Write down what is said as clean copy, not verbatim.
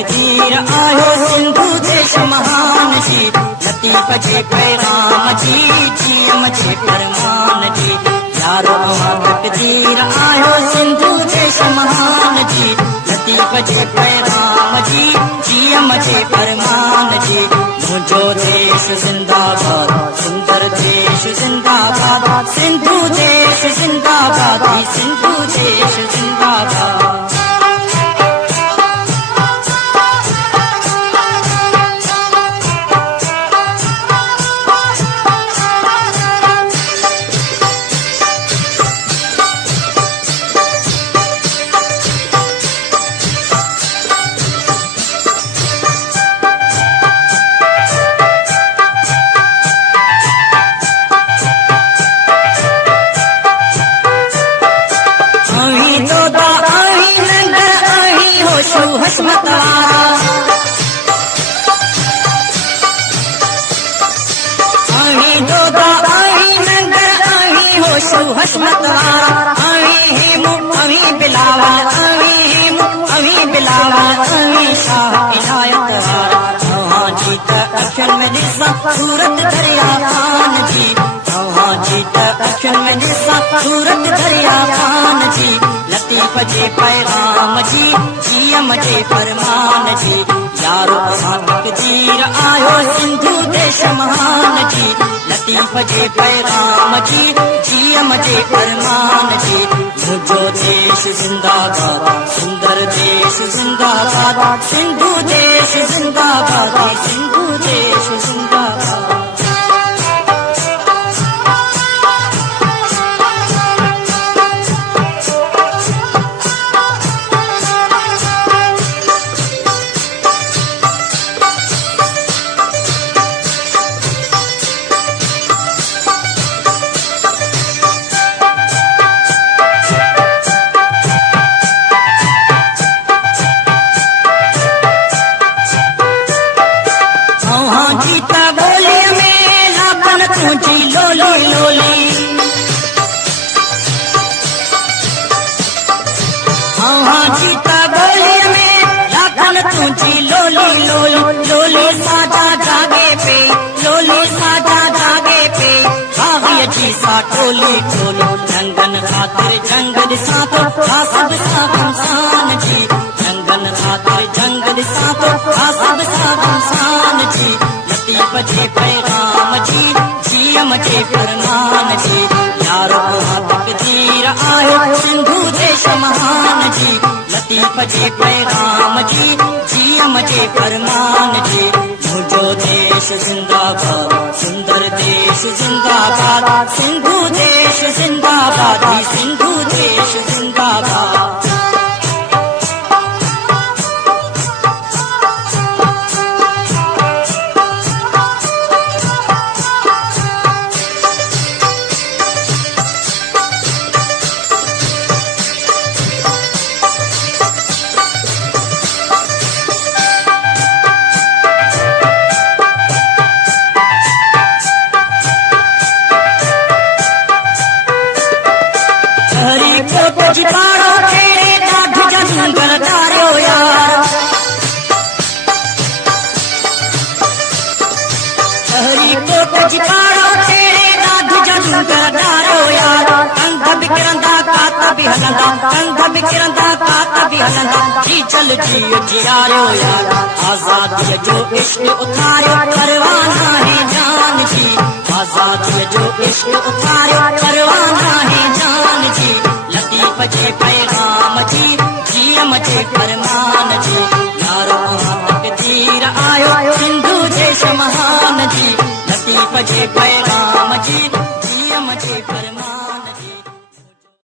तकदीर आयो सिंधु देश महान जी लतीफ जे पैगाम जी जीएम जे फरमान जी यारो तकदीर आयो सिंधु देश महान जी लतीफ जे पैगाम जी जीएम जे फरमान जी मुझो देश जिंदाबाद सुंदर देश जिंदाबाद सिंधु देश जिंदाबाद सिंधु देश जिंदाबाद हसमत वारा आही दोदा आही नंगर आही होशु हसमत वारा आही हेमु आही बिलावल आही हेमु आही बिलावल आही शाह इनायत वारा हाँ जीत अक्षर में दिसा सूरत दरिया खान जी हाँ जीत अक्षर में दिसा सूरत दरिया खान जी लतीफ जे पैगाम जी जीएम जे फरमान जी यारो तकदीर आयो सिंधु देश महान जी लतीफ जे पैगाम जी जीएम जे फरमान जी मुझो देश जिंदाबाद सुंदर देश जिंदाबाद सिंधु देश जिंदाबाद सिंधु देश जिंदाबाद जीता बोली में लापन तुझी लोली लोली हाँ जीता बोली में लापन तुझी लोली लोली लोली साजा जागे पे लोली साजा जागे पे भाभी जी सा टोली टोली जंगन खातिर जंगल सातो हासब सा इंसान जी जंगन खातिर जंगल सातो हासब सा इंसान जी लतीफ जे पैगाम जी जीएम जे फरमान जी यारो तकदीर आयो सिंधु देश महान जी लतीफ जे पैगाम जी जीएम जे फरमान जी मुझो देश जिंदाबाद सुंदर देश जिंदाबाद सिंधु देश जिंदाबाद सिंधु देश जिंदाबाद जितारो तेरे दाद जंगल तारो यार हरी कोट जितारो तेरे दाद जंगल तारो यार कंध बिकरंदा कात भी हलंदा कंध बिकरंदा कात भी हलंदा जी चल जियो जियारो यार आजादी जो इश्क उतारो परवाना है जान जी आजादी जो इश्क उतारो परवाना है जान जी लतीफ जे पैगाम जी जीएम जे फरमान जी यारो तकदीर आयो सिंधु देश महान जी लतीफ जे